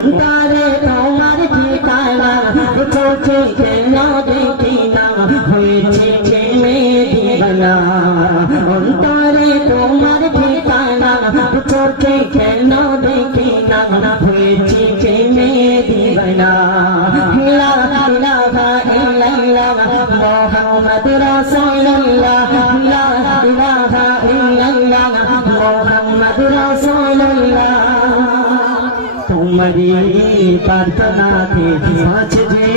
তারে তোমার ঠিকানা চোখে কেন দেখি না হয়েছে প্রেমে দিবানা অন্তরে তোমার ঠিকানা চোখে কেন দেখি না হয়েছে প্রেমে দিবানা লা ইলাহা ইল্লাল্লাহ মুহাম্মদ রাসূলুল্লাহ লা ইলাহা ইল্লাল্লাহ মুহাম্মদ রাসূলুল্লাহ तुम्हारी प्रार्थना के साथ जे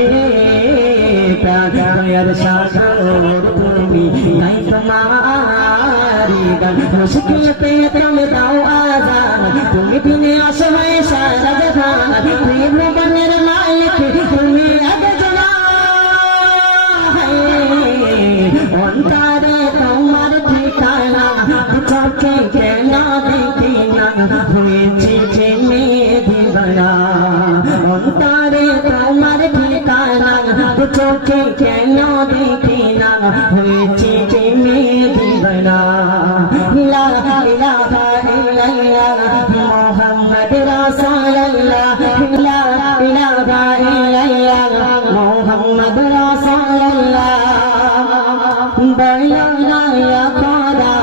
प्यार सागर तुम्हें नहीं तुम्हारी गल मुश्किल पे तुम दाओ आजान तुम्हें बिने असमय सारा जहान प्रेम बने मालिक तुम्हें अब जना अंतरे तुम्हारे ठिकाना चौके के ना देखी ना हुए चिने অন্তরে তোমার ঠিকানা চোখে কেন দেখি না হয়েছে প্রেমে দিবানা লা ইলাহা ইল্লাল্লাহ মুহাম্মদ রাসূলুল্লাহ লা ইলাহা ইল্লাল্লাহ মুহাম্মদ রাসূলুল্লাহ বয়না করা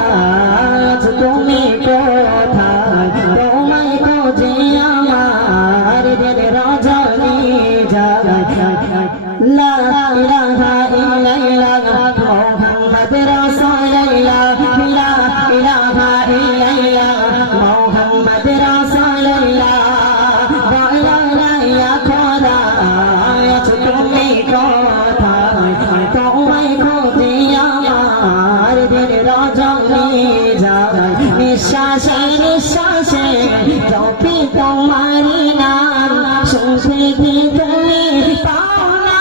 তুমি কোথায় তোমায় খোঁজে আমার দিল রজনী জাগায় লা ইলাহা ইল্লাল্লাহ মুহাম্মদ রাসূলুল্লাহ লা ইলাহা ইল্লাল্লাহ মুহাম্মদ রাসূলুল্লাহ বয়না করা তুমি কোথায় তোমায় খোঁজে আমার দিল রজনী জাগায় নিঃশ্বাসে নিঃশ্বাসে জপি তোমারি নাম শুনতে কি তুমি পাও না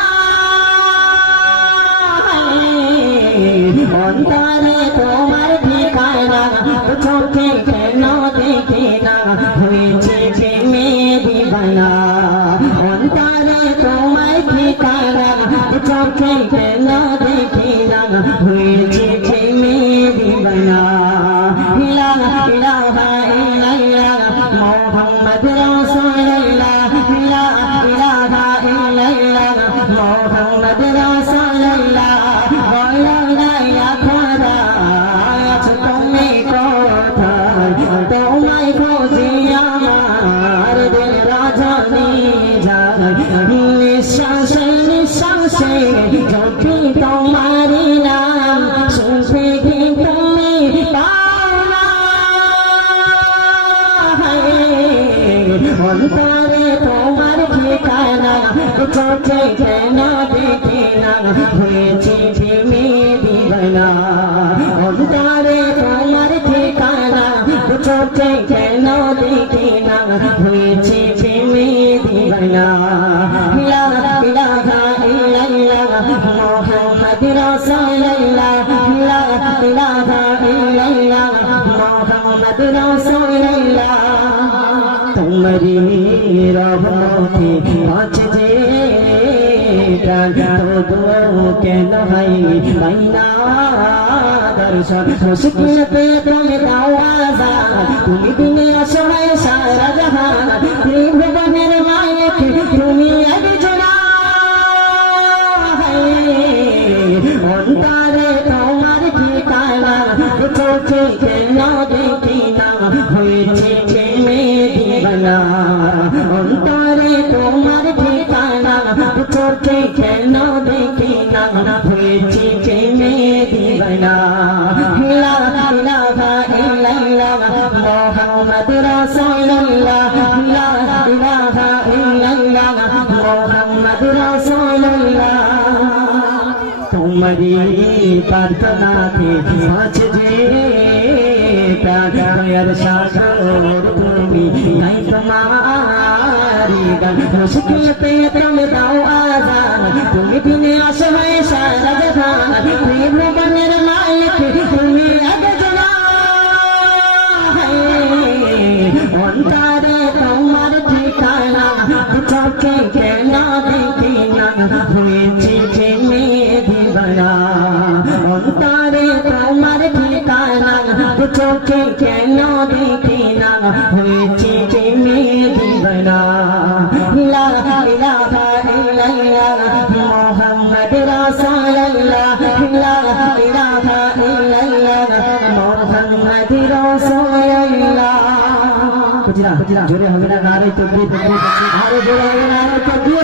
অন্তরে তোমার ঠিকানা চোখে কেন দেখি না হয়েছে প্রেমে দিবানা অন্তরে তোমার ঠিকানা চোখে কেন দেখি না হয়েছে প্রেমে দিবানা লা ইলাহা ইল্লাল্লাহ মুহাম্মদ রাসূলুল্লাহ লা ইলাহা ইল্লাল্লাহ মুহাম্মদ রাসূলুল্লাহ বয়না করা তুমি কোথায় তোমায় খোঁজে আমার দিল রজনী জাগায় নিঃশ্বাসে নিঃশ্বাসে জপি তোমারি নাম শুনতে কি তুমি পাও না অন্তরে তোমার ঠিকানা চোখে কেন দেখি না হয়েছে প্রেমে দিবানা অন্তরে তোমার ঠিকানা চোখে কেন দেখি না হয়েছে প্রেমে দিবানা লা ইলাহা ইল্লাল্লাহ মুহাম্মদ রাসূলুল্লাহ লা ইলাহা ইল্লাল্লাহ মুহাম্মদ রাসূলুল্লাহ तुम्हारी रहमते पाँच जे तो केन भाई मैना दर्शन मुश्किल पे तुम दाओ आजान तुम्हें बिने असमय सारा जहान प्रेम बने मालिक तुम्हें अब जना अंतरे तुम्हार ठिकाना चोखे केन देखी ना হয়েছে প্রেমে দিবানা অন্তরে তোমার ঠিকানা চোখে কেন দেখি না হয়েছে প্রেমে দিবানা লা ইলাহা ইল্লাল্লাহ মুহাম্মদ রাসূলুল্লাহ লা ইলাহা ইল্লাল্লাহ মুহাম্মদ রাসূলুল্লাহ तुम्हारी प्रार्थना के साथ जे प्यार सागर तुम्हें नहीं तुम्हारी गल मुश्किल पे तुम दाओ आजान तुम्हें बिने असमय सारा जहान प्रेम बने मालिक तुम्हें अब जना अंतरे तुम्हार ঠিকানা চোখে কেন দেখি না হয়েছে প্রেমে দিবানা অন্তরে তোমার ঠিকানা চোখে কেন দেখি না হয়েছে প্রেমে দিবানা। লা ইলাহা ইল্লাল্লাহ মুহাম্মাদুর রাসূলুল্লাহ লা ইলাহা ইল্লাল্লাহ মুহাম্মাদুর রাসূলুল্লাহ। জোরে হবে না নারে তাকবীর, আরো জোরে হবে নারে তাকবীর।